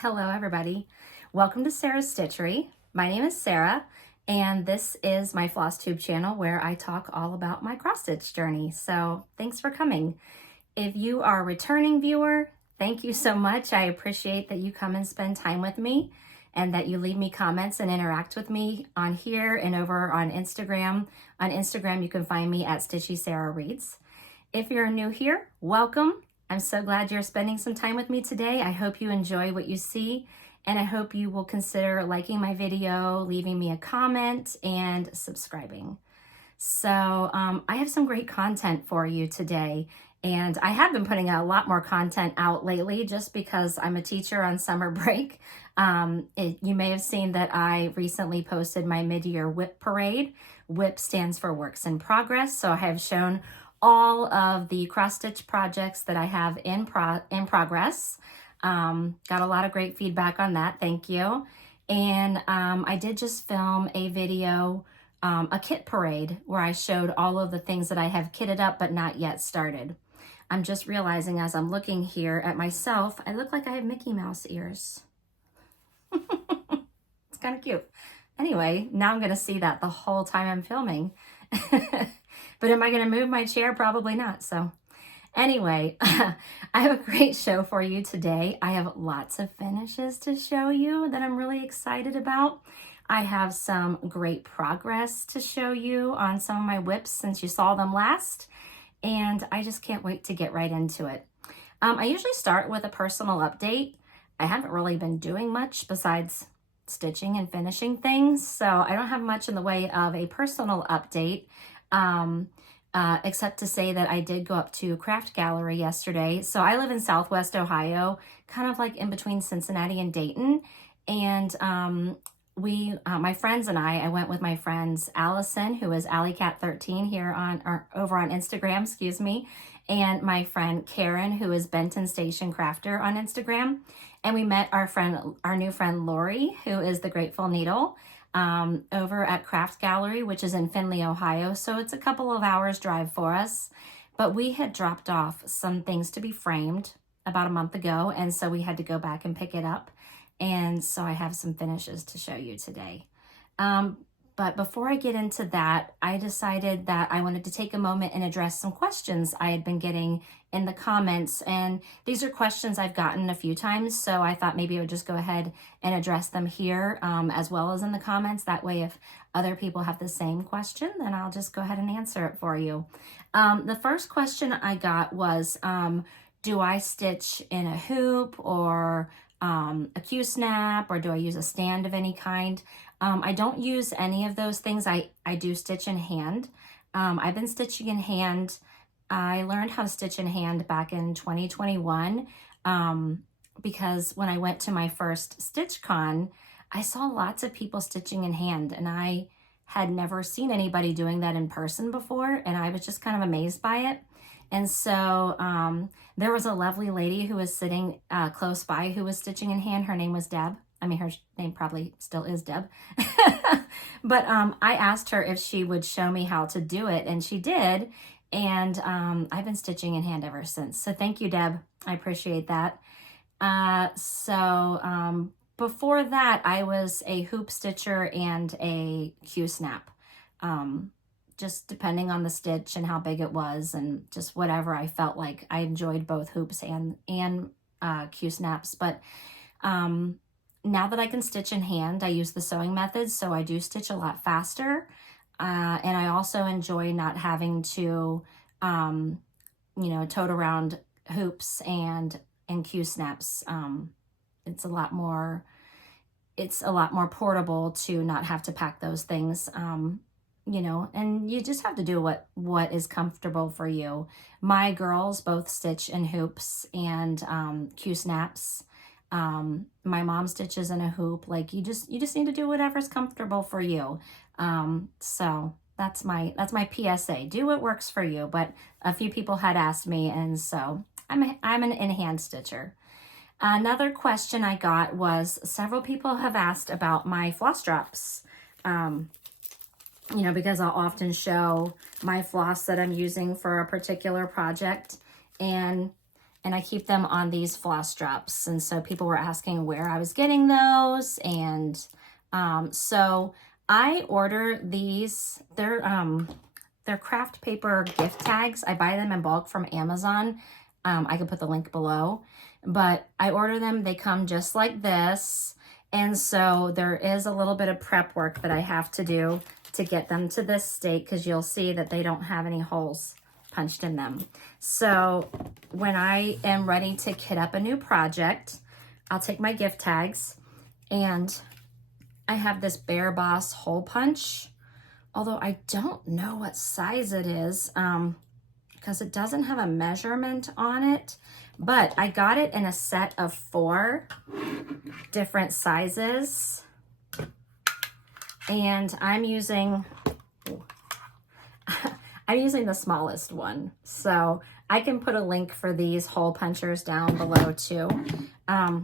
Hello everybody, welcome to Sarah's Stitchery. My name is Sarah and this is my Flosstube channel where I talk all about my cross stitch journey. So thanks for coming. If you are a returning viewer, thank you so much. I appreciate that you come and spend time with me and that you leave me comments and interact with me on here and over on Instagram. On Instagram you can find me at Stitchy Sarah Reads. If you're new here, welcome. I'm so glad you're spending some time with me today. I hope you enjoy what you see, and I hope you will consider liking my video, leaving me a comment, and subscribing. So I have some great content for you today, and I have been putting a lot more content out lately just because I'm a teacher on summer break. You may have seen that I recently posted my mid-year WIP parade. WIP stands for Works in Progress, so I have shown all of the cross-stitch projects that I have in progress. Got a lot of great feedback on that, thank you. And I did just film a video, a kit parade, where I showed all of the things that I have kitted up but not yet started. I'm just realizing as I'm looking here at myself, I look like I have Mickey Mouse ears. It's kind of cute. Anyway, now I'm gonna see that the whole time I'm filming. But am I going to move my chair? Probably not. So anyway, I have a great show for you today. I have lots of finishes to show you that I'm really excited about. I have some great progress to show you on some of my WIPs since you saw them last. And I just can't wait to get right into it. I usually start with a personal update. I haven't really been doing much besides stitching and finishing things. So I don't have much in the way of a personal update. Except to say that I did go up to Craft Gallery yesterday. So I live in Southwest Ohio, kind of like in between Cincinnati and Dayton. And my friends and I went with my friends Allison, who is AllieCat13 here over on Instagram, excuse me, and my friend Karen, who is Benton Station Crafter on Instagram. And we met our new friend Lori, who is the Grateful Needle, over at Craft Gallery, which is in Findlay, Ohio. So it's a couple of hours drive for us, but we had dropped off some things to be framed about a month ago. And so we had to go back and pick it up. And so I have some finishes to show you today. But before I get into that, I decided that I wanted to take a moment and address some questions I had been getting in the comments. And these are questions I've gotten a few times, so I thought maybe I would just go ahead and address them here as well as in the comments. That way, if other people have the same question, then I'll just go ahead and answer it for you. The first question I got was, do I stitch in a hoop or a Q-snap, or do I use a stand of any kind? I don't use any of those things. I do stitch in hand. I've been stitching in hand. I learned how to stitch in hand back in 2021 because when I went to my first StitchCon, I saw lots of people stitching in hand, and I had never seen anybody doing that in person before, and I was just kind of amazed by it. And so there was a lovely lady who was sitting close by who was stitching in hand. Her name was Deb. I mean, her name probably still is Deb. But I asked her if she would show me how to do it, and she did. And I've been stitching in hand ever since. So thank you, Deb. I appreciate that. Before that, I was a hoop stitcher and a Q-snap. Just depending on the stitch and how big it was, and just whatever I felt like. I enjoyed both hoops and Q-snaps. But now that I can stitch in hand, I use the sewing method, so I do stitch a lot faster. And I also enjoy not having to, tote around hoops and Q-snaps. It's a lot more portable to not have to pack those things. And you just have to do what is comfortable for you. My girls both stitch in hoops and Q-snaps. My mom stitches in a hoop. Like you just need to do whatever's comfortable for you. So that's my PSA. Do what works for you. But a few people had asked me, and so I'm an in-hand stitcher. Another question I got was, several people have asked about my floss drops. Because I'll often show my floss that I'm using for a particular project. And and I keep them on these floss drops. And so people were asking where I was getting those. And so I order these. They're craft paper gift tags. I buy them in bulk from Amazon. I can put the link below. But I order them. They come just like this. And so there is a little bit of prep work that I have to do to get them to this state, because you'll see that they don't have any holes punched in them. So when I am ready to kit up a new project, I'll take my gift tags, and I have this Bear Boss hole punch, although I don't know what size it is because it doesn't have a measurement on it, but I got it in a set of 4 different sizes, and I'm using the smallest one. So I can put a link for these hole punchers down below too. I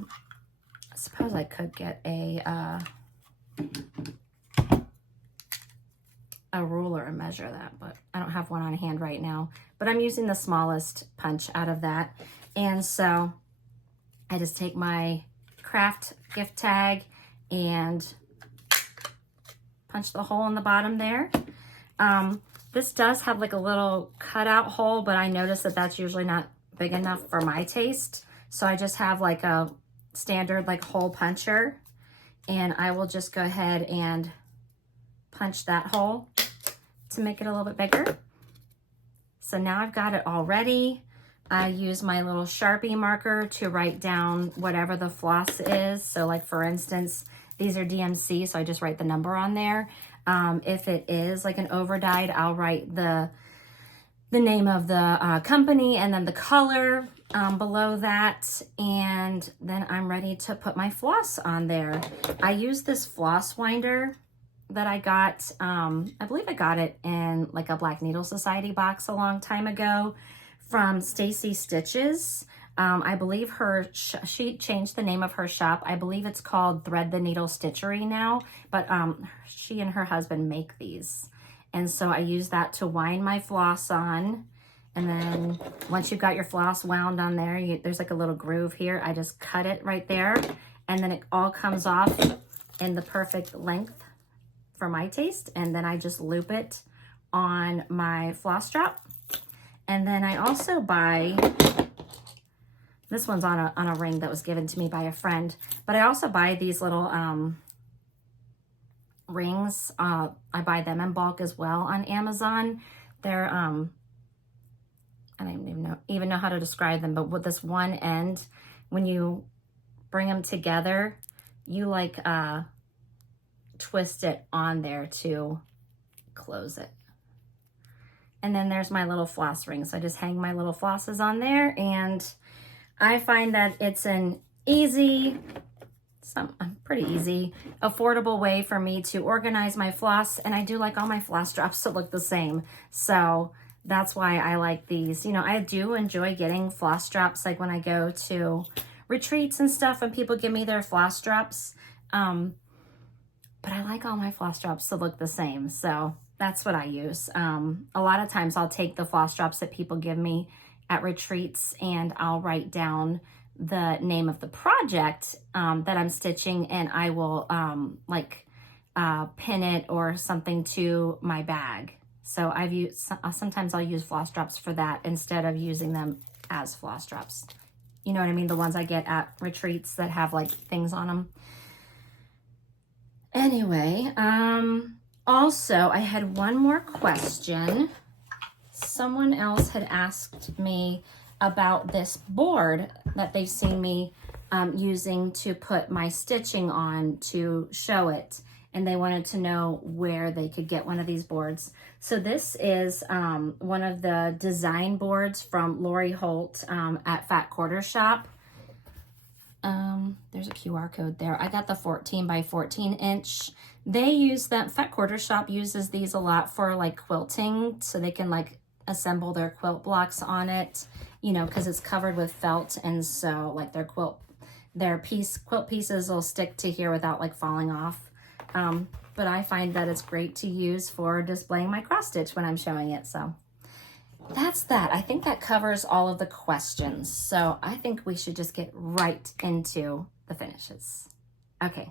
suppose I could get a ruler and measure that, but I don't have one on hand right now. But I'm using the smallest punch out of that. And so I just take my craft gift tag and punch the hole in the bottom there. This does have like a little cutout hole, but I noticed that that's usually not big enough for my taste. So I just have like a standard like hole puncher, and I will just go ahead and punch that hole to make it a little bit bigger. So now I've got it all ready. I use my little Sharpie marker to write down whatever the floss is. So like for instance, these are DMC, so I just write the number on there. If it is like an overdyed, I'll write the name of the company and then the color below that. And then I'm ready to put my floss on there. I use this floss winder that I got, I believe I got it in like a Black Needle Society box a long time ago from Stacy Stitches. I believe she changed the name of her shop. I believe it's called Thread the Needle Stitchery now, but she and her husband make these. And so I use that to wind my floss on. And then once you've got your floss wound on there, there's like a little groove here. I just cut it right there, and then it all comes off in the perfect length for my taste. And then I just loop it on my floss drop. And then I also buy, this one's on a ring that was given to me by a friend, but I also buy these little rings. I buy them in bulk as well on Amazon. They're, I don't even know how to describe them, but with this one end, when you bring them together, you like twist it on there to close it. And then there's my little floss ring. So I just hang my little flosses on there, and I find that it's an easy, pretty easy, affordable way for me to organize my floss. And I do like all my floss drops to look the same. So that's why I like these. You know, I do enjoy getting floss drops, like when I go to retreats and stuff and people give me their floss drops. But I like all my floss drops to look the same. So that's what I use. A lot of times I'll take the floss drops that people give me at retreats, and I'll write down the name of the project that I'm stitching, and I will pin it or something to my bag. So sometimes I'll use floss drops for that instead of using them as floss drops. You know what I mean? The ones I get at retreats that have like things on them. Anyway, also I had one more question. Someone else had asked me about this board that they've seen me using to put my stitching on to show it. And they wanted to know where they could get one of these boards. So this is one of the design boards from Lori Holt at Fat Quarter Shop. There's a QR code there. I got the 14 by 14 inch. They use that, Fat Quarter Shop uses these a lot for like quilting, so they can like assemble their quilt blocks on it, you know, because it's covered with felt, and so like their quilt pieces will stick to here without like falling off. But I find that it's great to use for displaying my cross stitch when I'm showing it. So that's that. I think that covers all of the questions. So I think we should just get right into the finishes. Okay,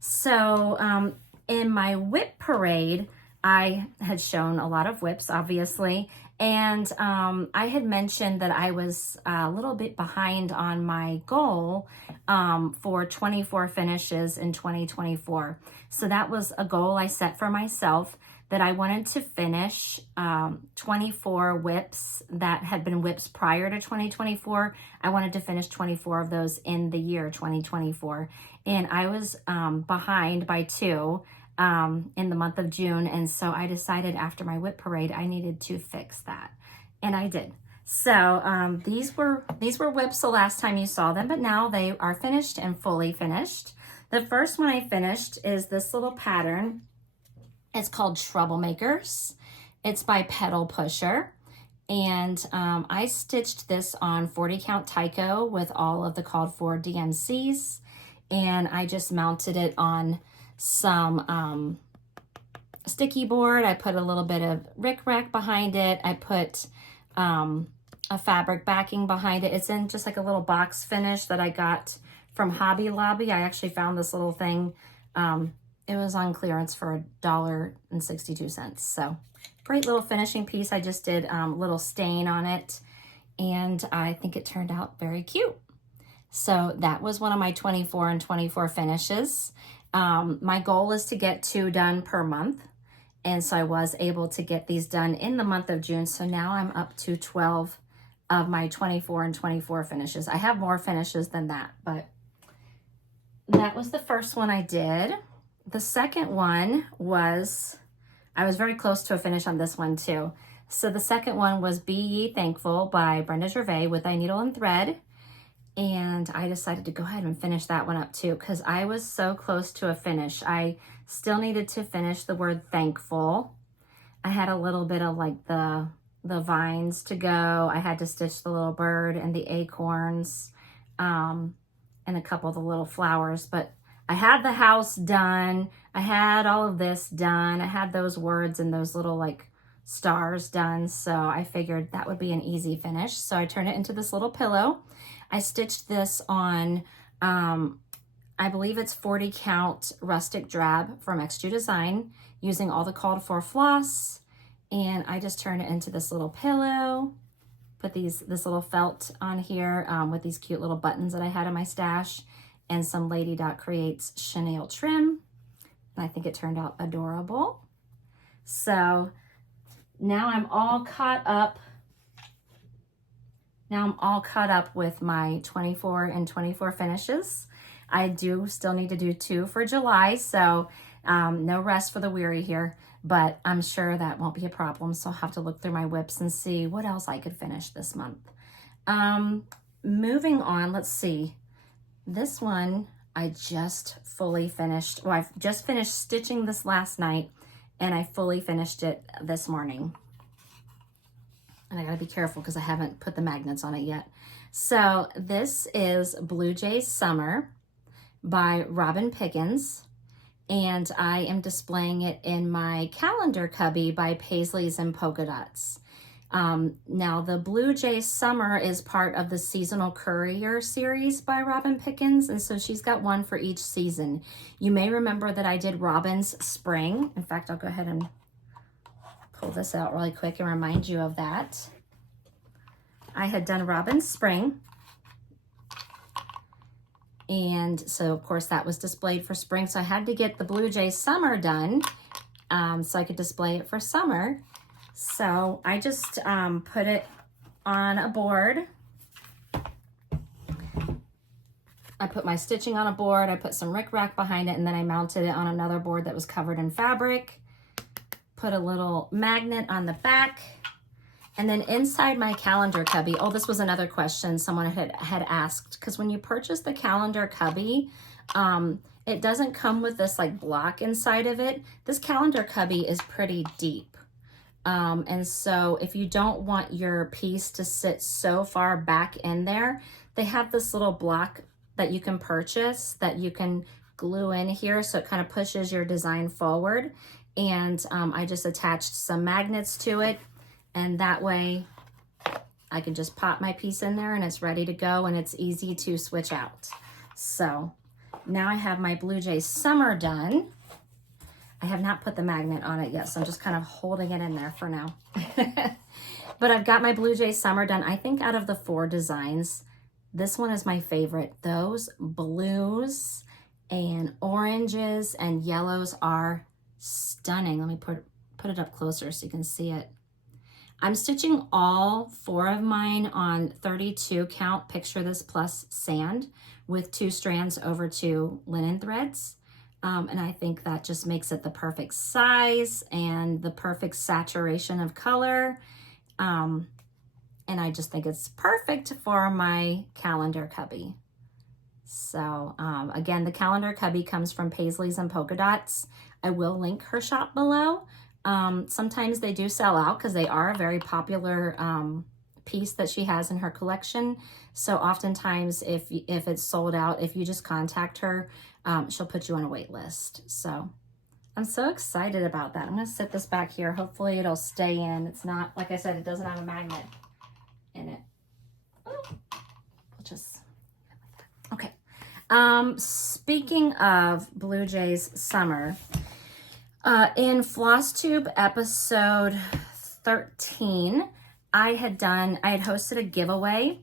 so in my whip parade, I had shown a lot of whips, obviously, and I had mentioned that I was a little bit behind on my goal for 24 finishes in 2024. So that was a goal I set for myself, that I wanted to finish 24 whips that had been whips prior to 2024. I wanted to finish 24 of those in the year 2024. And I was behind by 2 in the month of June. And so I decided after my whip parade, I needed to fix that. And I did. So these were whips the last time you saw them, but now they are finished and fully finished. The first one I finished is this little pattern. It's called Troublemakers. It's by Petal Pusher. And I stitched this on 40 count Tyco with all of the called for DMCs. And I just mounted it on some sticky board. I put a little bit of rickrack behind it. I put a fabric backing behind it. It's in just like a little box finish that I got from Hobby Lobby. I actually found this little thing. It was on clearance for $1.62. So great little finishing piece. I just did a little stain on it, and I think it turned out very cute. So that was one of my 24 and 24 finishes. My goal is to get 2 done per month. And so I was able to get these done in the month of June. So now I'm up to 12 of my 24 and 24 finishes. I have more finishes than that, but that was the first one I did. The second one was, I was very close to a finish on this one too. So the second one was Be Ye Thankful by Brenda Gervais with I Needle and Thread. And I decided to go ahead and finish that one up too, because I was so close to a finish. I still needed to finish the word thankful. I had a little bit of like the vines to go. I had to stitch the little bird and the acorns and a couple of the little flowers, but I had the house done. I had all of this done. I had those words and those little like stars done. So I figured that would be an easy finish. So I turned it into this little pillow. I stitched this on, I believe it's 40 count rustic drab from XG Design, using all the called for floss. And I just turned it into this little pillow, put this little felt on here with these cute little buttons that I had in my stash, and some Lady Dot Creates chenille trim. And I think it turned out adorable. So now I'm all caught up. Now I'm all caught up with my 24 and 24 finishes. I do still need to do 2 for July, so no rest for the weary here, but I'm sure that won't be a problem. So I'll have to look through my whips and see what else I could finish this month. Moving on, let's see. This one I just fully finished. Well, I've just finished stitching this last night, and I fully finished it this morning. And I gotta be careful because I haven't put the magnets on it yet. So this is Bluejay Summer by Robin Pickens. And I am displaying it in my calendar cubby by Paisleys and Polka Dots. Now the Bluejay Summer is part of the Seasonal Courier series by Robin Pickens. And so she's got one for each season. You may remember that I did Robin's Spring. In fact, I'll go ahead and pull this out really quick and remind you of that. I had done Robin's Spring. And so of course that was displayed for spring. So I had to get the Bluejay Summer done so I could display it for summer. So I just put it on a board. I put my stitching on a board. I put some rickrack behind it, and then I mounted it on another board that was covered in fabric. Put a little magnet on the back. And then inside my calendar cubby, oh, this was another question someone had asked, because when you purchase the calendar cubby, it doesn't come with this like block inside of it. This calendar cubby is pretty deep. And so if you don't want your piece to sit so far back in there, they have this little block that you can purchase that you can glue in here, so it kind of pushes your design forward. And I just attached some magnets to it. And that way I can just pop my piece in there and it's ready to go, and it's easy to switch out. So now I have my Bluejay Summer done. I have not put the magnet on it yet, so I'm just kind of holding it in there for now. But I've got my Bluejay Summer done. I think out of the 4 designs, this one is my favorite. Those blues and oranges and yellows are stunning. Let me put it up closer so you can see it. I'm stitching all 4 of mine on 32 count Picture This Plus sand with 2 strands over 2 linen threads. And I think that just makes it the perfect size and the perfect saturation of color. And I just think it's perfect for my calendar cubby. So again, the calendar cubby comes from Paisleys and Polka Dots. I will link her shop below. Sometimes they do sell out because they are a very popular piece that she has in her collection. So oftentimes if it's sold out, if you just contact her, she'll put you on a wait list. So I'm so excited about that. I'm going to sit this back here. Hopefully it'll stay in. It's not, like I said, it doesn't have a magnet in it. We'll just, okay. Speaking of Bluejay's Summer, in Flosstube episode 13, I had hosted a giveaway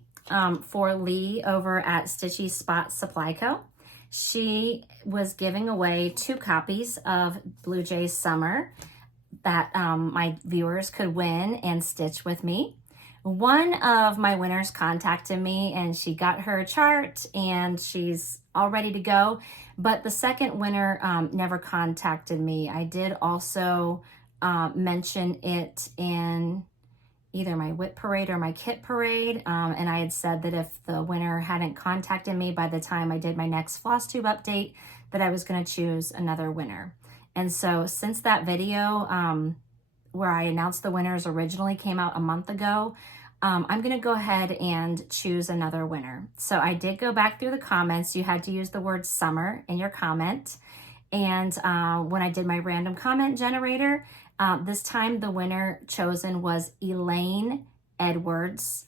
for Lee over at Stitchy Spot Supply Co. She was giving away 2 copies of Bluejay's Summer that my viewers could win and stitch with me. One of my winners contacted me and she got her chart and she's all ready to go. But the second winner never contacted me. I did also mention it in either my whip parade or my kit parade. And I had said that if the winner hadn't contacted me by the time I did my next Flosstube update, that I was going to choose another winner. And so since that video where I announced the winners originally came out a month ago, I'm going to go ahead and choose another winner. So I did go back through the comments. You had to use the word summer in your comment. And when I did my random comment generator, this time the winner chosen was Elaine Edwards.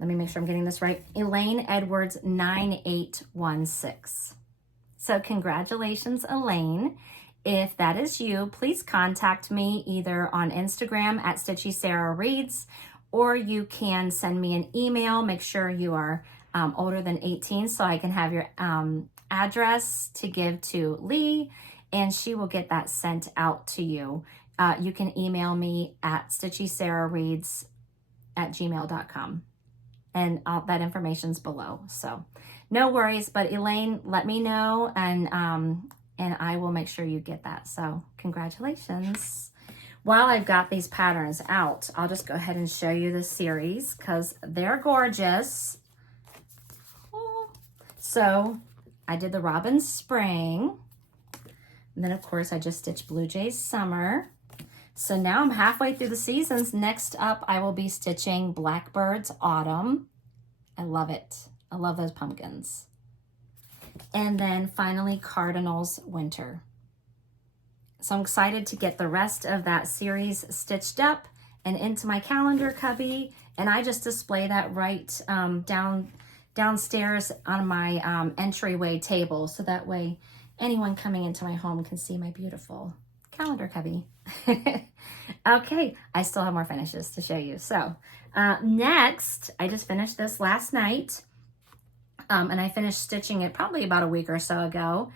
Let me make sure I'm getting this right. Elaine Edwards 9816. So congratulations, Elaine. If that is you, please contact me either on Instagram at Stitchy Sarah Reads, or you can send me an email. Make sure you are older than 18 so I can have your address to give to Lee, and she will get that sent out to you. You can email me at stitchysarahreads@gmail.com, and that information's below. So no worries, but Elaine, let me know, and I will make sure you get that. So congratulations. While I've got these patterns out, I'll just go ahead and show you the series because they're gorgeous. So I did the Robin Spring, and then of course I just stitched Bluejay's Summer. So now I'm halfway through the seasons. Next up, I will be stitching Blackbird's Autumn. I love it. I love those pumpkins. And then finally, Cardinal's Winter. So I'm excited to get the rest of that series stitched up and into my calendar cubby. And I just display that right downstairs on my entryway table. So that way anyone coming into my home can see my beautiful calendar cubby. Okay, I still have more finishes to show you. So next, I just finished this last night. And I finished stitching it probably about a week or so ago.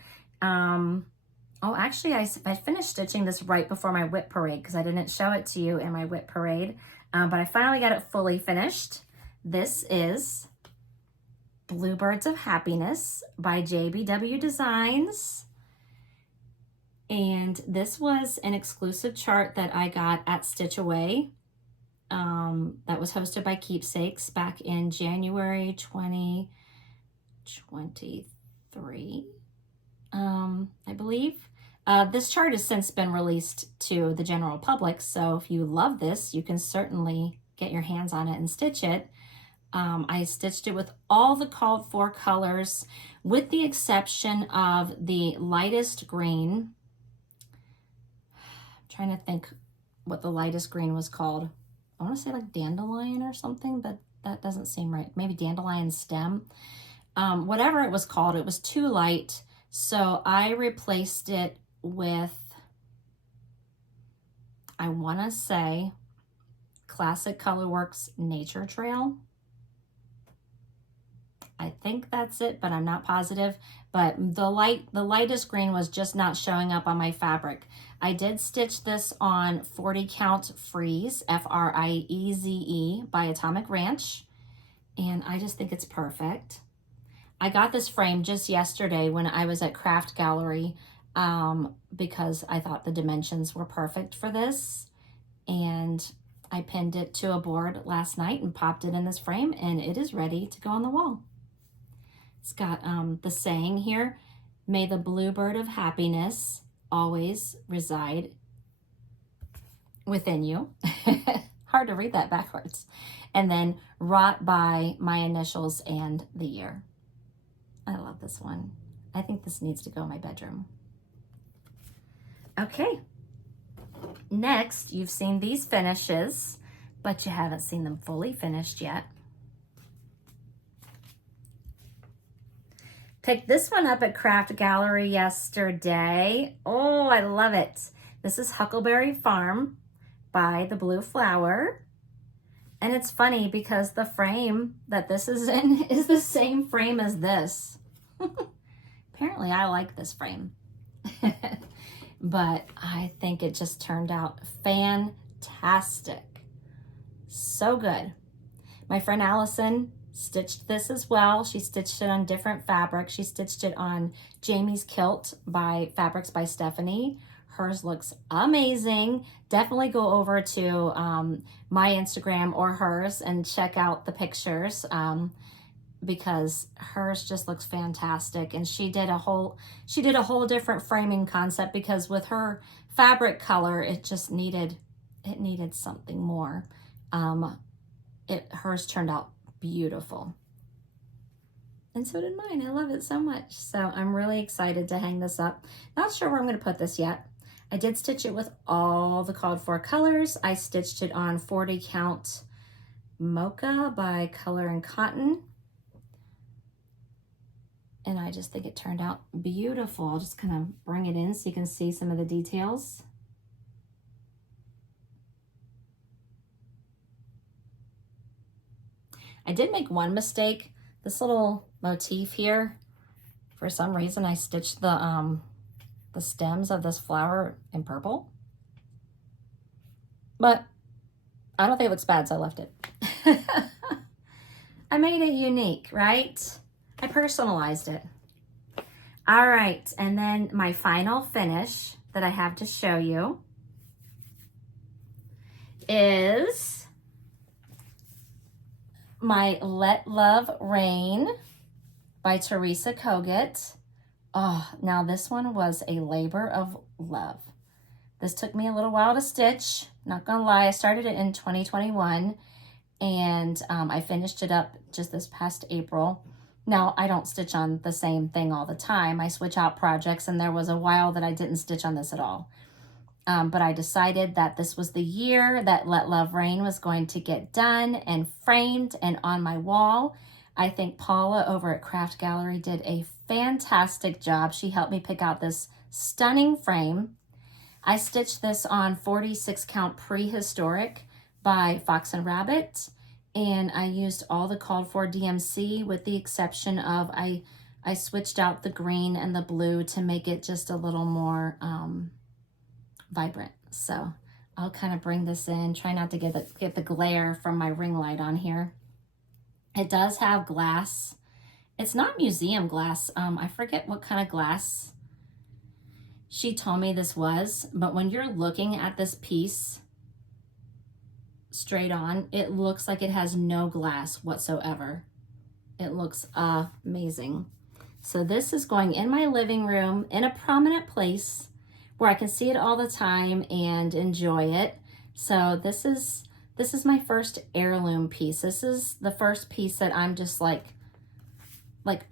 Oh, actually, I finished stitching this right before my whip parade because I didn't show it to you in my whip parade. But I finally got it fully finished. This is Bluebirds of Happiness by JBW Designs. And this was an exclusive chart that I got at Stitch Away. That was hosted by Keepsakes back in January 2023. I believe. This chart has since been released to the general public, so if you love this, you can certainly get your hands on it and stitch it. I stitched it with all the called for colors, with the exception of the lightest green. I'm trying to think what the lightest green was called. I want to say like dandelion or something, but that doesn't seem right. Maybe dandelion stem. Whatever it was called, it was too light. So I replaced it with, I want to say, Classic Colorworks Nature Trail. I think that's it, but I'm not positive. But the lightest green was just not showing up on my fabric. I did stitch this on 40 count Freeze, F-R-I-E-Z-E by Atomic Ranch. And I just think it's perfect. I got this frame just yesterday when I was at Craft Gallery because I thought the dimensions were perfect for this. And I pinned it to a board last night and popped it in this frame, and it is ready to go on the wall. It's got the saying here, may the bluebird of happiness always reside within you. Hard to read that backwards. And then wrought by my initials and the year. I love this one. I think this needs to go in my bedroom. Okay. Next, you've seen these finishes, but you haven't seen them fully finished yet. Picked this one up at Craft Gallery yesterday. Oh, I love it. This is Huckleberry Farm by the Blue Flower. And it's funny because the frame that this is in is the same frame as this. Apparently I like this frame. But I think it just turned out fantastic. So good. My friend Allison stitched this as well. She stitched it on different fabrics. She stitched it on Jamie's Kilt by Fabrics by Stephanie. Hers looks amazing. Definitely go over to my Instagram or hers and check out the pictures because hers just looks fantastic. And she did a whole different framing concept because with her fabric color, it just needed something more. Hers turned out beautiful. And so did mine. I love it so much. So I'm really excited to hang this up. Not sure where I'm going to put this yet. I did stitch it with all the called for colors. I stitched it on 40 count Mocha by Color and Cotton. And I just think it turned out beautiful. I'll just kind of bring it in so you can see some of the details. I did make one mistake. This little motif here, for some reason I stitched the stems of this flower in purple. But I don't think it looks bad, so I left it. I made it unique, right? I personalized it. All right, and then my final finish that I have to show you is my Let Love Rain by Teresa Kogut. Oh, now this one was a labor of love. This took me a little while to stitch. Not gonna lie, I started it in 2021 and I finished it up just this past April. Now, I don't stitch on the same thing all the time. I switch out projects, and there was a while that I didn't stitch on this at all. But I decided that this was the year that Let Love Rain was going to get done and framed and on my wall. I think Paula over at Craft Gallery did a fantastic job. She helped me pick out this stunning frame. I stitched this on 46 count Prehistoric by Fox and Rabbit. And I used all the called for DMC with the exception of I switched out the green and the blue to make it just a little more vibrant. So I'll kind of bring this in, try not to get the glare from my ring light on here. It does have glass. It's not museum glass. I forget what kind of glass she told me this was, but when you're looking at this piece straight on, it looks like it has no glass whatsoever. It looks amazing. So this is going in my living room in a prominent place where I can see it all the time and enjoy it. So this is my first heirloom piece. This is the first piece that I'm just like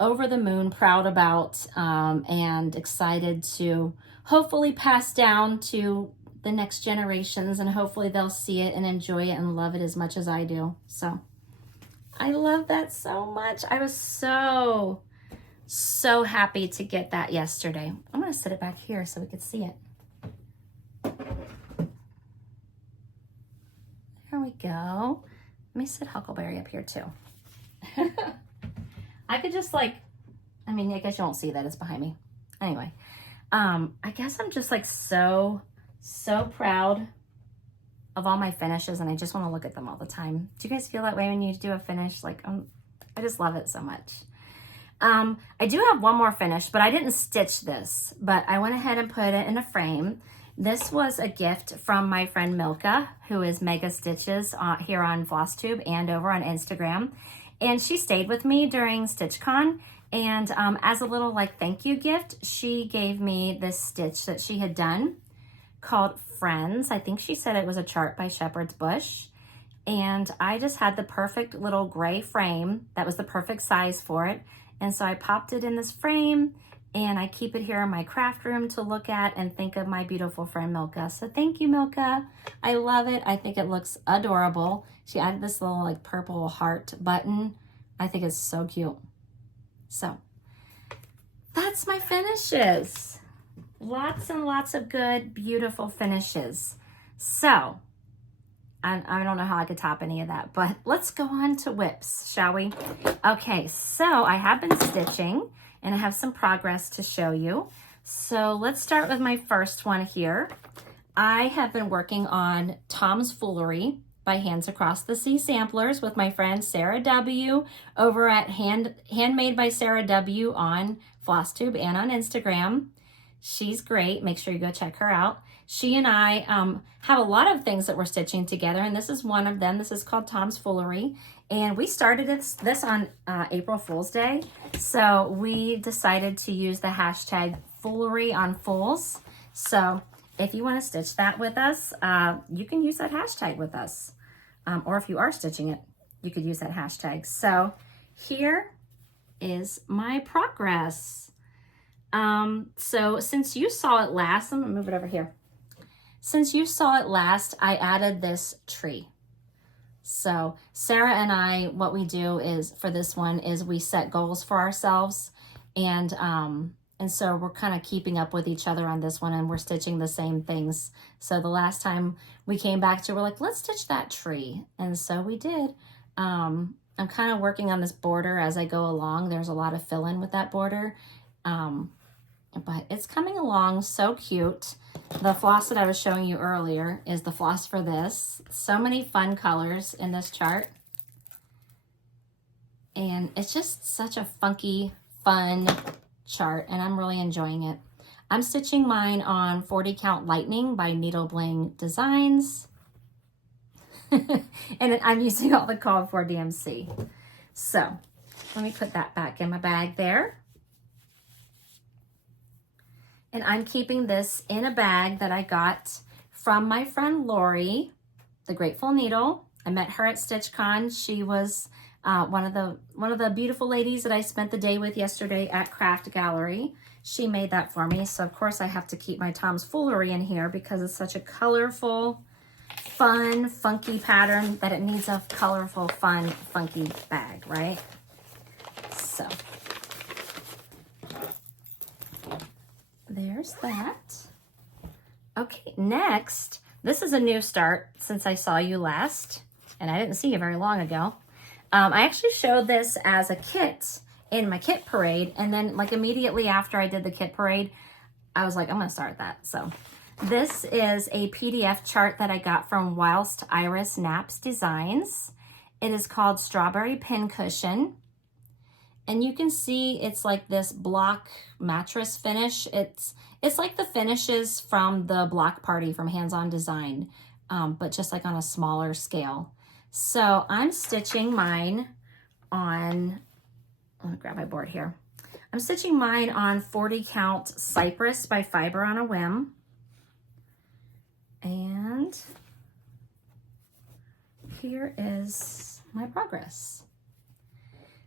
over the moon proud about and excited to hopefully pass down to the next generations, and hopefully they'll see it and enjoy it and love it as much as I do. So I love that so much. I was so happy to get that yesterday. I'm gonna set it back here so we could see it. There we go. Let me set Huckleberry up here too. I could just like, I mean, I guess you won't see that, it's behind me. Anyway, I guess I'm just like so proud of all my finishes, and I just want to look at them all the time. Do you guys feel that way when you do a finish? Like, I just love it so much. I do have one more finish, but I didn't stitch this, but I went ahead and put it in a frame. This was a gift from my friend Milka, who is Mega Stitches here on Flosstube and over on Instagram. And she stayed with me during StitchCon. And as a little like thank you gift, she gave me this stitch that she had done called Friends. I think she said it was a chart by Shepherd's Bush. And I just had the perfect little gray frame that was the perfect size for it. And so I popped it in this frame, and I keep it here in my craft room to look at and think of my beautiful friend Milka. So thank you, Milka. I love it. I think it looks adorable. She added this little like purple heart button. I think it's so cute. So that's my finishes. Lots and lots of good, beautiful finishes. So I don't know how I could top any of that, but let's go on to whips, shall we? Okay, so I have been stitching and I have some progress to show you. So let's start with my first one here. I have been working on Tom's Foolery by Hands Across the Sea Samplers with my friend Sarah W. over at Handmade by Sarah W. on Flosstube and on Instagram. She's great. Make sure you go check her out. She and I have a lot of things that we're stitching together, and this is one of them. This is called Tom's Foolery, and we started this on April Fool's Day. So we decided to use the hashtag Foolery on Fools. So if you want to stitch that with us, you can use that hashtag with us. Or if you are stitching it, you could use that hashtag. So here is my progress. So since you saw it last, I'm gonna move it over here. Since you saw it last, I added this tree. So Sarah and I, what we do is for this one is we set goals for ourselves, and so we're kind of keeping up with each other on this one, and we're stitching the same things. So the last time we came back to, we're like, let's stitch that tree, and so we did. I'm kind of working on this border as I go along. There's a lot of fill-in with that border. But it's coming along so cute. The floss that I was showing you earlier is the floss for this. So many fun colors in this chart. And it's just such a funky, fun chart, and I'm really enjoying it. I'm stitching mine on 40 Count Lightning by Needle Bling Designs. And I'm using all the called for DMC. So let me put that back in my bag there. And I'm keeping this in a bag that I got from my friend Lori, the Grateful Needle. I met her at StitchCon. She was one of the beautiful ladies that I spent the day with yesterday at Craft Gallery. She made that for me. So of course I have to keep my Tom's Foolery in here because it's such a colorful, fun, funky pattern that it needs a colorful, fun, funky bag, right? So there's that. Okay, next, this is a new start since I saw you last, and I didn't see you very long ago. I actually showed this as a kit in my kit parade, and then like immediately after I did the kit parade, I was like, I'm gonna start that. So this is a PDF chart that I got from Whilst Iris Naps Designs. It is called Strawberry Pincushion. And you can see it's like this block mattress finish. It's like the finishes from the block party from Hands On Design, but just like on a smaller scale. So I'm stitching mine on, let me grab my board here. I'm stitching mine on 40 Count Cypress by Fiber on a Whim. And here is my progress.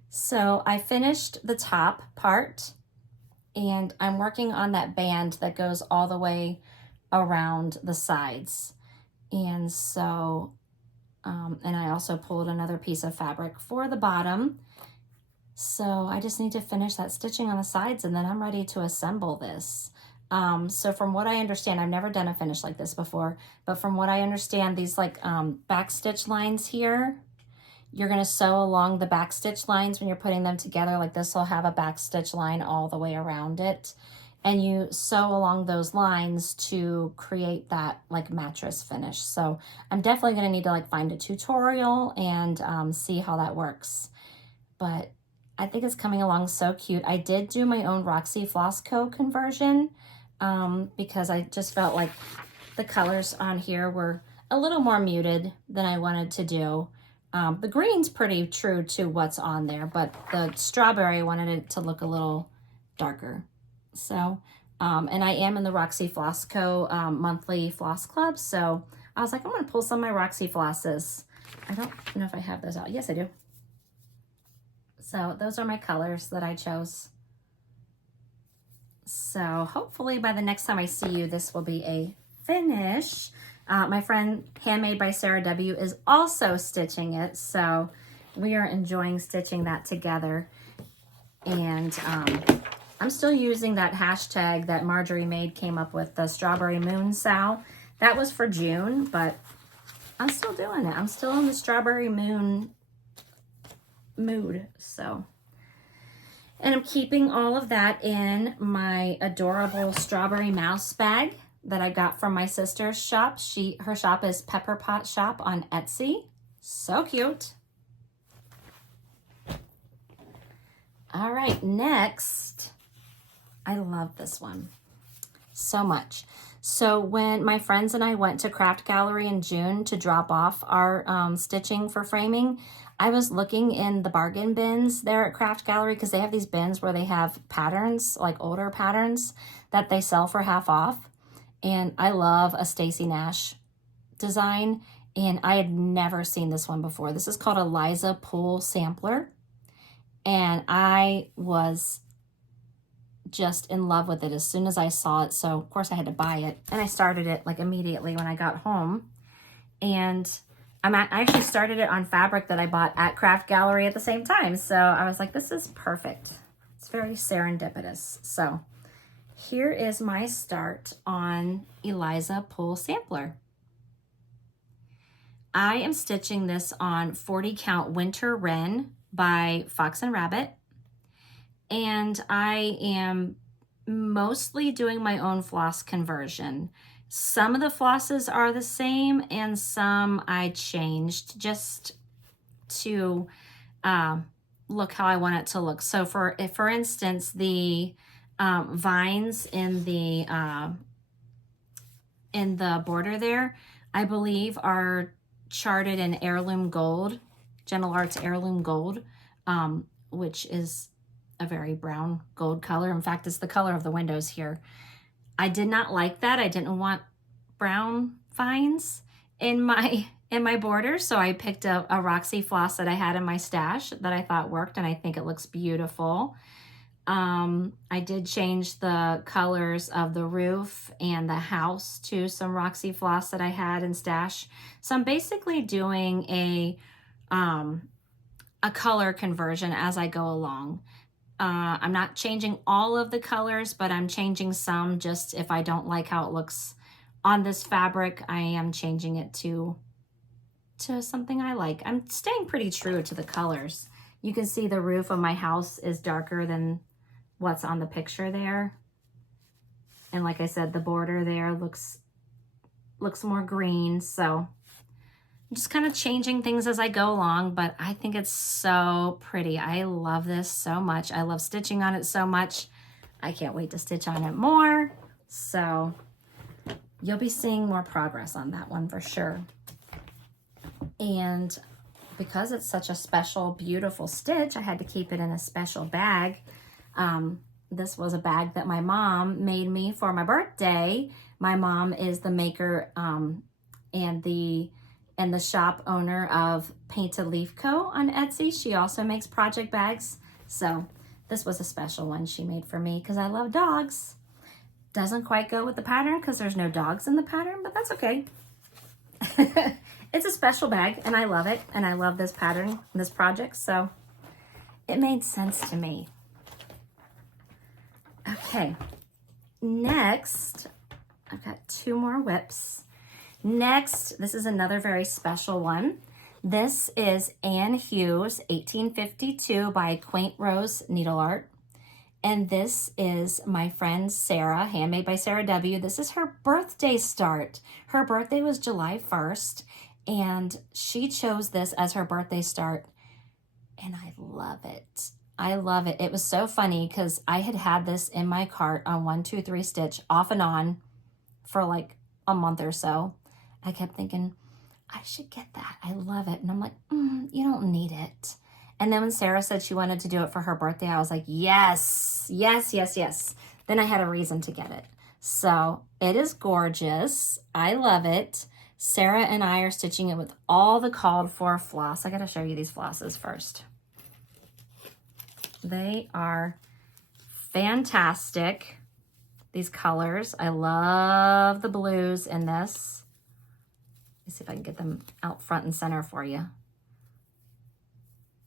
So I finished the top part, and I'm working on that band that goes all the way around the sides. And so, and I also pulled another piece of fabric for the bottom. So I just need to finish that stitching on the sides, and then I'm ready to assemble this. So from what I understand, I've never done a finish like this before, but from what I understand, these like back stitch lines here, you're going to sew along the back stitch lines when you're putting them together. Like this will have a back stitch line all the way around it. And you sew along those lines to create that like mattress finish. So I'm definitely going to need to like find a tutorial and see how that works. But I think it's coming along so cute. I did do my own Roxy Flosco conversion because I just felt like the colors on here were a little more muted than I wanted to do. The green's pretty true to what's on there, but the strawberry, I wanted it to look a little darker. So, and I am in the Roxy Flosco monthly floss club, so I was like, I'm going to pull some of my Roxy flosses. I don't know if I have those out. Yes, I do. So those are my colors that I chose. So hopefully by the next time I see you, this will be a finish. My friend Handmade by Sarah W is also stitching it, so we are enjoying stitching that together. And I'm still using that hashtag that Marjorie Maid came up with, the Strawberry Moon Sow. That was for June, but I'm still doing it. I'm still in the Strawberry Moon mood, so. And I'm keeping all of that in my adorable strawberry mouse bag that I got from my sister's shop. Her shop is Pepper Pot Shop on Etsy. So cute. All right, next. I love this one so much. So when my friends and I went to Craft Gallery in June to drop off our stitching for framing, I was looking in the bargain bins there at Craft Gallery because they have these bins where they have patterns, like older patterns, that they sell for half off. And I love a Stacy Nash design, and I had never seen this one before. This is called Eliza Poole Sampler, and I was just in love with it as soon as I saw it. So of course I had to buy it, and I started it like immediately when I got home. And I actually started it on fabric that I bought at Craft Gallery at the same time. So I was like, this is perfect. It's very serendipitous. So here is my start on Eliza Poole Sampler. I am stitching this on 40 count Winter Wren by Fox and Rabbit. And I am mostly doing my own floss conversion. Some of the flosses are the same and some I changed just to look how I want it to look. So for instance, the vines in the border there, I believe are charted in Heirloom Gold, Gentle Arts Heirloom Gold, which is a very brown gold color. In fact, it's the color of the windows here. I did not like that. I didn't want brown vines in my border, so I picked a Roxy floss that I had in my stash that I thought worked, and I think it looks beautiful. I did change the colors of the roof and the house to some Roxy floss that I had in stash. So I'm basically doing a color conversion as I go along. I'm not changing all of the colors, but I'm changing some. Just if I don't like how it looks on this fabric, I am changing it to something I like. I'm staying pretty true to the colors. You can see the roof of my house is darker than what's on the picture there. And like I said, the border there looks more green. So I'm just kind of changing things as I go along, but I think it's so pretty. I love this so much. I love stitching on it so much. I can't wait to stitch on it more. So you'll be seeing more progress on that one for sure. And because it's such a special, beautiful stitch, I had to keep it in a special bag. This was a bag that my mom made me for my birthday. My mom is the maker and the shop owner of Paint a Leaf Co. on Etsy. She also makes project bags. So this was a special one she made for me because I love dogs. doesn't quite go with the pattern because there's no dogs in the pattern, but that's okay. It's a special bag and I love it. And I love this pattern, this project. So it made sense to me. Okay. Next, I've got 2 more whips. Next, this is another very special one. This is Anne Hughs, 1852 by Quaint Rose Needle Art. And this is my friend Sarah, handmade by Sarah W. This is her birthday start. Her birthday was July 1st, and she chose this as her birthday start. And I love it. I love it. It was so funny because I had this in my cart on 1, 2, 3 stitch off and on for like a month or so. I kept thinking, I should get that. I love it. And I'm like, you don't need it. And then when Sarah said she wanted to do it for her birthday, I was like, yes, yes, yes, yes. Then I had a reason to get it. So it is gorgeous. I love it. Sarah and I are stitching it with all the called for floss. I got to show you these flosses first. They are fantastic. These colors. I love the blues in this. Let me see if I can get them out front and center for you.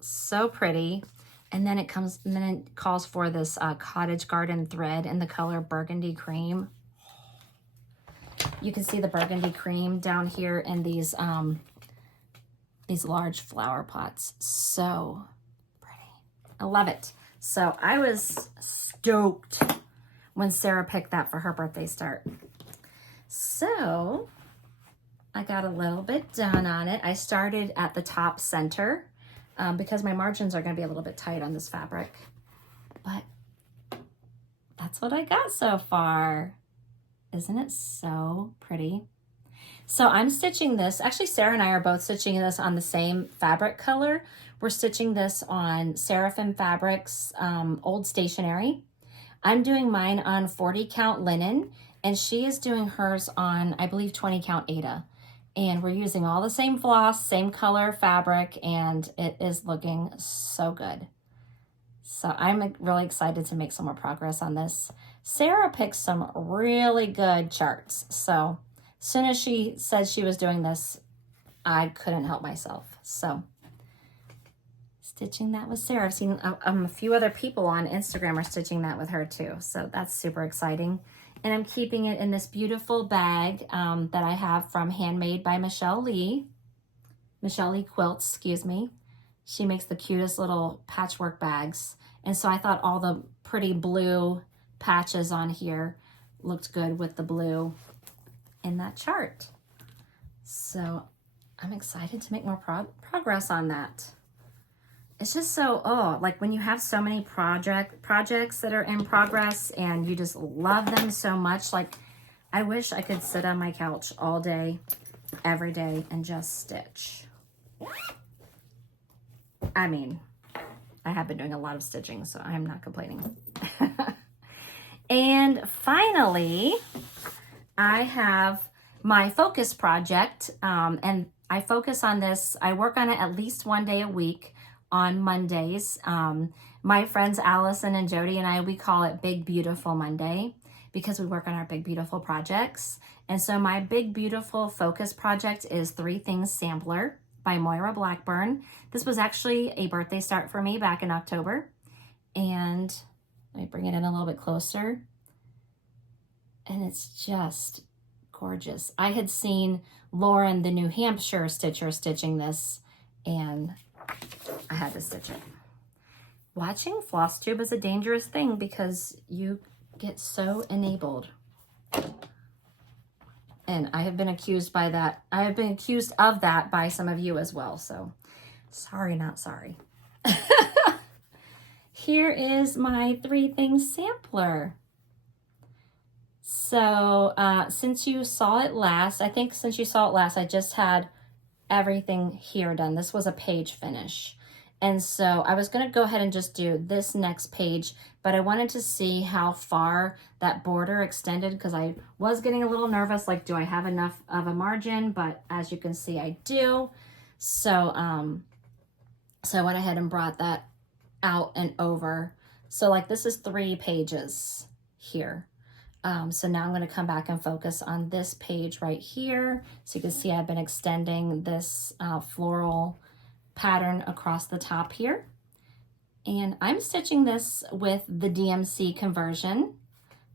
So pretty. And then it calls for this cottage garden thread in the color burgundy cream. You can see the burgundy cream down here in these large flower pots. So pretty. I love it. So I was stoked when Sarah picked that for her birthday start. So I got a little bit done on it. I started at the top center because my margins are going to be a little bit tight on this fabric. But that's what I got so far. Isn't it so pretty? So I'm stitching this. Actually, Sarah and I are both stitching this on the same fabric color. We're stitching this on Seraphim Fabrics Old Stationery. I'm doing mine on 40 count linen, and she is doing hers on, I believe, 20 count Aida. And we're using all the same floss, same color fabric, and it is looking so good. So I'm really excited to make some more progress on this. Sarah picked some really good charts. So as soon as she said she was doing this, I couldn't help myself. So stitching that with Sarah. I've seen a few other people on Instagram are stitching that with her too. So that's super exciting. And I'm keeping it in this beautiful bag that I have from Handmade by Michelle Lee. Michelle Lee Quilts, excuse me. She makes the cutest little patchwork bags. And so I thought all the pretty blue patches on here looked good with the blue in that chart. So I'm excited to make more progress on that. It's just so, like when you have so many projects that are in progress and you just love them so much, like I wish I could sit on my couch all day, every day and just stitch. I mean, I have been doing a lot of stitching, so I'm not complaining. And finally, I have my focus project, and I focus on this. I work on it at least 1 day a week on Mondays. My friends Allison and Jody and I, we call it Big Beautiful Monday because we work on our big beautiful projects. And so my big beautiful focus project is 3 Things Sampler by Moira Blackburn. This was actually a birthday start for me back in October. And let me bring it in a little bit closer. And it's just gorgeous. I had seen Lauren, the New Hampshire stitcher, stitching this, and I had to stitch it. Watching Flosstube is a dangerous thing because you get so enabled. And I have been accused by that. I have been accused of that by some of you as well. So sorry, not sorry. Here is my 3 Things sampler. So since you saw it last, I just had everything here done. This was a page finish. And so I was going to go ahead and just do this next page, but I wanted to see how far that border extended because I was getting a little nervous, like, do I have enough of a margin? But as you can see, I do. So, so I went ahead and brought that out and over. So like this is 3 pages here. So now I'm going to come back and focus on this page right here. So you can see I've been extending this floral pattern across the top here. And I'm stitching this with the DMC conversion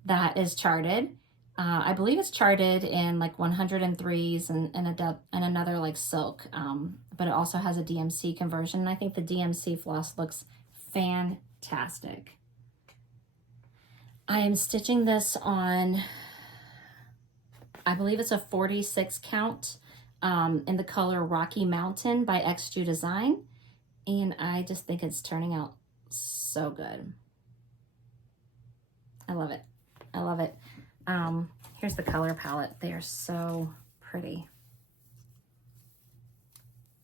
that is charted. I believe it's charted in like 103s and another like silk, but it also has a DMC conversion. And I think the DMC floss looks fantastic. I am stitching this on, I believe it's a 46 count in the color Rocky Mountain by XG Design. And I just think it's turning out so good. I love it. I love it. Here's the color palette. They are so pretty.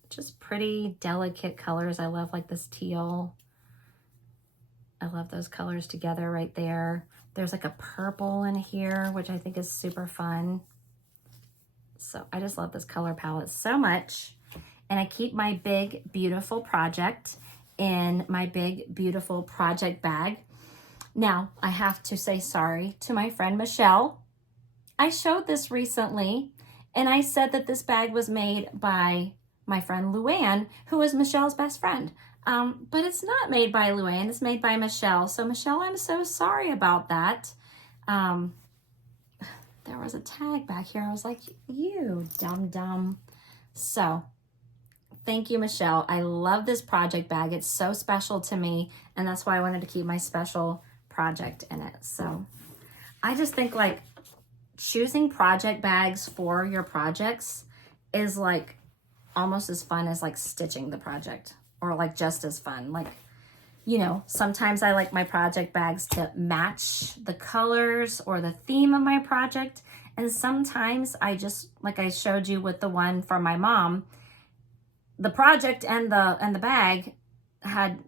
Just pretty, delicate colors. I love like this teal. I love those colors together right there. There's like a purple in here, which I think is super fun. So I just love this color palette so much. And I keep my big, beautiful project in my big, beautiful project bag. Now, I have to say sorry to my friend Michelle. I showed this recently, and I said that this bag was made by my friend Luann, who is Michelle's best friend. But it's not made by Luann, it's made by Michelle. So Michelle, I'm so sorry about that. There was a tag back here. I was like, you dumb. So thank you, Michelle. I love this project bag. It's so special to me, and that's why I wanted to keep my special project in it. So I just think like choosing project bags for your projects is like almost as fun as like stitching the project, or like just as fun. Like, you know, sometimes I like my project bags to match the colors or the theme of my project. And sometimes I just, like I showed you with the one from my mom, the project and the bag had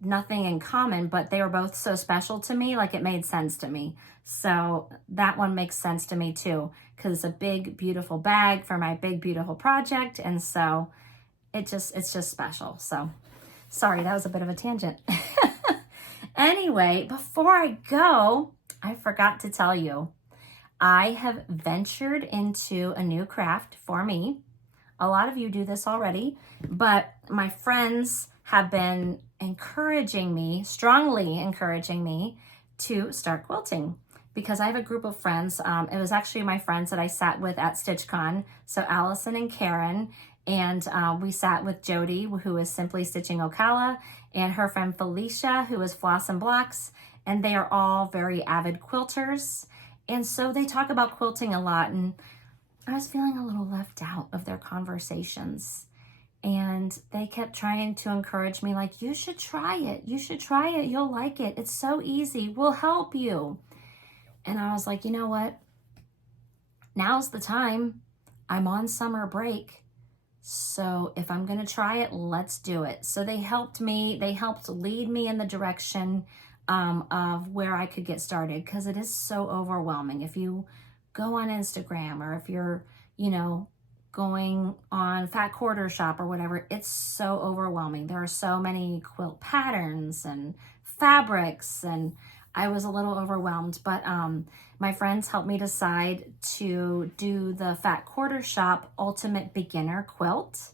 nothing in common, but they were both so special to me, like it made sense to me. So that one makes sense to me too, because it's a big, beautiful bag for my big, beautiful project. And so it's just special. So sorry, that was a bit of a tangent. Anyway, before I go, I forgot to tell you, I have ventured into a new craft for me. A lot of you do this already, but my friends have been encouraging me, strongly encouraging me to start quilting, because I have a group of friends. It was actually my friends that I sat with at StitchCon. So Allison and Karen, and we sat with Jody, who is Simply Stitching Ocala, and her friend Felicia, who is Floss and Blocks, and they are all very avid quilters. And so they talk about quilting a lot, and I was feeling a little left out of their conversations. And they kept trying to encourage me, like, you should try it. You should try it. You'll like it. It's so easy. We'll help you. And I was like, you know what? Now's the time. I'm on summer break. So if I'm going to try it, let's do it. So they helped me. They helped lead me in the direction of where I could get started, because it is so overwhelming. If you go on Instagram, or if you're, you know, going on Fat Quarter Shop or whatever, it's so overwhelming. There are so many quilt patterns and fabrics, and I was a little overwhelmed, but my friends helped me decide to do the Fat Quarter Shop Ultimate Beginner Quilt.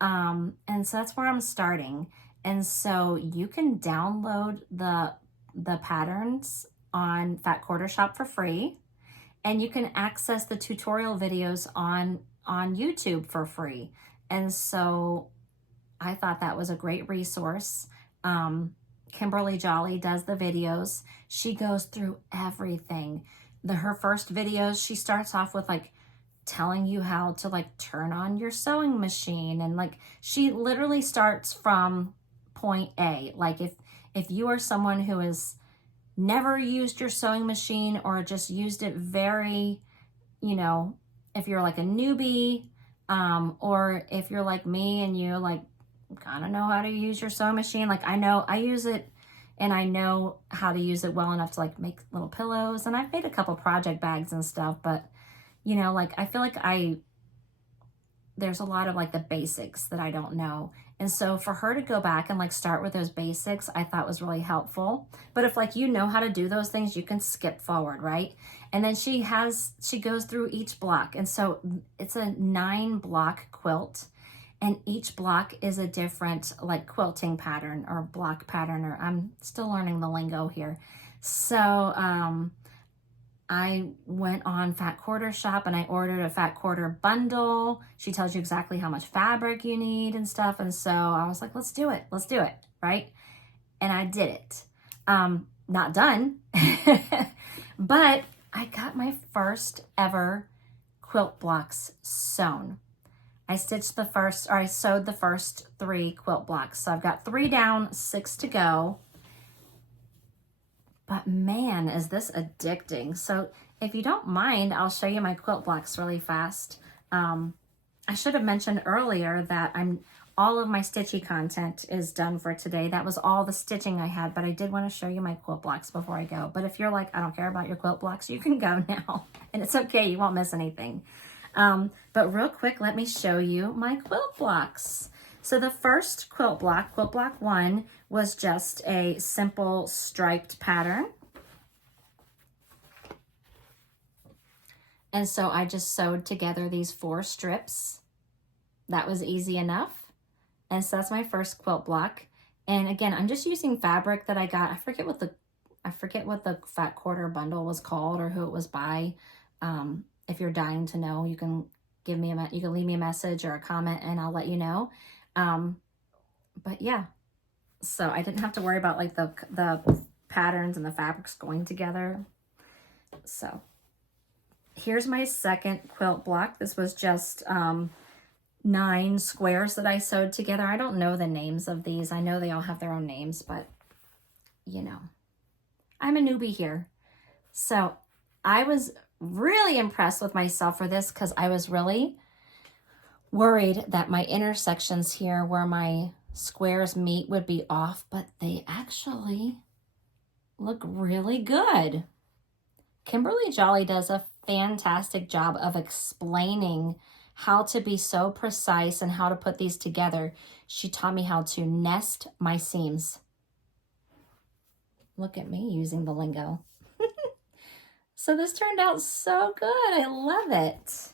And so that's where I'm starting. And so you can download the patterns on Fat Quarter Shop for free, and you can access the tutorial videos on YouTube for free. And so I thought that was a great resource. Kimberly Jolly does the videos. She goes through everything. Her first videos, she starts off with like telling you how to like turn on your sewing machine, and like she literally starts from point A. Like if you are someone who has never used your sewing machine, or just used it very, you know, if you're like a newbie, or if you're like me and you like kind of know how to use your sewing machine, like I use it, and I know how to use it well enough to like make little pillows, and I've made a couple project bags and stuff, but you know, like I feel like there's a lot of like the basics that I don't know. And so for her to go back and like start with those basics, I thought was really helpful. But if like you know how to do those things, you can skip forward, right? And then she goes through each block. And so it's a 9-block quilt, and each block is a different like quilting pattern or block pattern, or I'm still learning the lingo here. So I went on Fat Quarter Shop and I ordered a Fat Quarter bundle. She tells you exactly how much fabric you need and stuff. And so I was like, let's do it, right? And I did it. Not done, but I got my first ever quilt blocks sewn. I sewed the first 3 quilt blocks. So I've got 3 down, 6 to go. But man, is this addicting. So if you don't mind, I'll show you my quilt blocks really fast. I should have mentioned earlier that all of my stitchy content is done for today. That was all the stitching I had, but I did want to show you my quilt blocks before I go. But if you're like, I don't care about your quilt blocks, you can go now. And it's okay, you won't miss anything. But real quick, let me show you my quilt blocks. So the first quilt block 1, was just a simple striped pattern. And so I just sewed together these 4 strips. That was easy enough. And so that's my first quilt block. And again, I'm just using fabric that I got. I forget what the Fat Quarter bundle was called or who it was by. If you're dying to know, you can leave me a message or a comment and I'll let you know. But yeah, so I didn't have to worry about like the patterns and the fabrics going together. So here's my second quilt block. This was just 9 squares that I sewed together. I don't know the names of these. I know they all have their own names, but you know, I'm a newbie here. So I was really impressed with myself for this because I was really worried that my intersections here where my squares meet would be off, but they actually look really good. Kimberly Jolly does a fantastic job of explaining how to be so precise and how to put these together. She taught me how to nest my seams. Look at me using the lingo. So this turned out so good. I love it.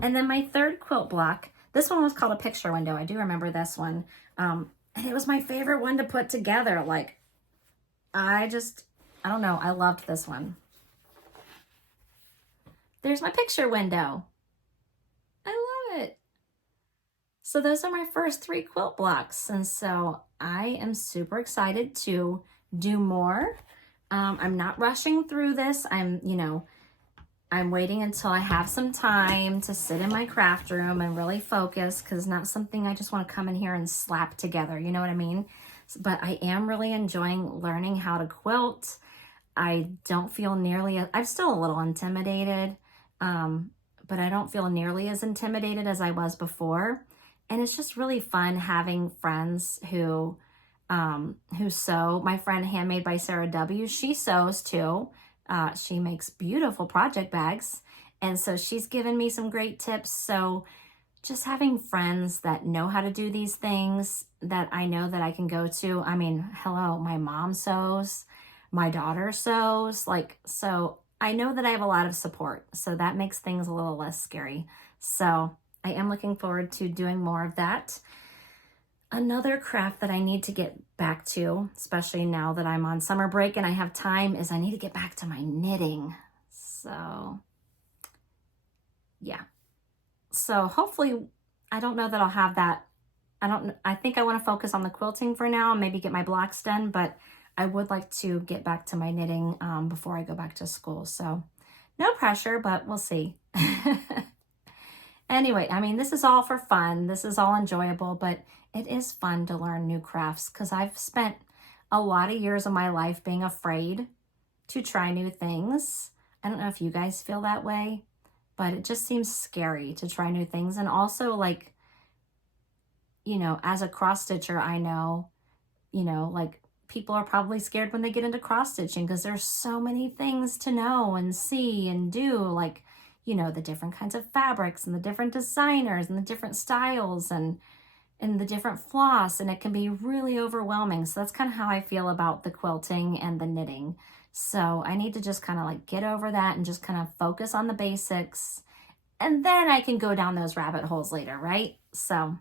And then my third quilt block, this one was called a picture window. I do remember this one. And it was my favorite one to put together. Like, I don't know. I loved this one. There's my picture window. I love it. So those are my first 3 quilt blocks. And so I am super excited to do more. I'm not rushing through this. I'm waiting until I have some time to sit in my craft room and really focus, because it's not something I just want to come in here and slap together. You know what I mean? But I am really enjoying learning how to quilt. I don't feel I'm still a little intimidated, but I don't feel nearly as intimidated as I was before. And it's just really fun having friends who sew. My friend Handmade by Sarah W., she sews too. She makes beautiful project bags. And so she's given me some great tips. So just having friends that know how to do these things that I know that I can go to. I mean, hello, my mom sews, my daughter sews, so I know that I have a lot of support. So that makes things a little less scary. So I am looking forward to doing more of that. Another craft that I need to get back to, especially now that I'm on summer break and I have time, is I need to get back to my knitting. So yeah. So hopefully, I don't know that I'll have that. I think I want to focus on the quilting for now and maybe get my blocks done, but I would like to get back to my knitting before I go back to school. So no pressure, but we'll see. Anyway, I mean, this is all for fun. This is all enjoyable, but it is fun to learn new crafts because I've spent a lot of years of my life being afraid to try new things. I don't know if you guys feel that way, but it just seems scary to try new things. And also, like, you know, as a cross stitcher, I know, you know, like, people are probably scared when they get into cross stitching because there's so many things to know and see and do, like, you know, the different kinds of fabrics and the different designers and the different styles. And and the different floss, and it can be really overwhelming. So that's kind of how I feel about the quilting and the knitting. So I need to just kind of like get over that and just kind of focus on the basics, and then I can go down those rabbit holes later, right? So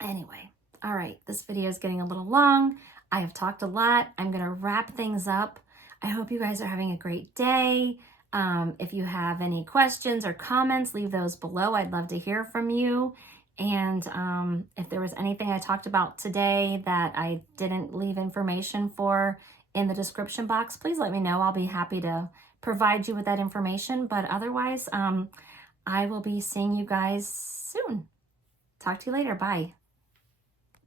anyway, all right, this video is getting a little long. I have talked a lot. I'm gonna wrap things up. I hope you guys are having a great day. If you have any questions or comments, leave those below. I'd love to hear from you. And if there was anything I talked about today that I didn't leave information for in the description box, please let me know. I'll be happy to provide you with that information. But otherwise, I will be seeing you guys soon. Talk to you later. Bye.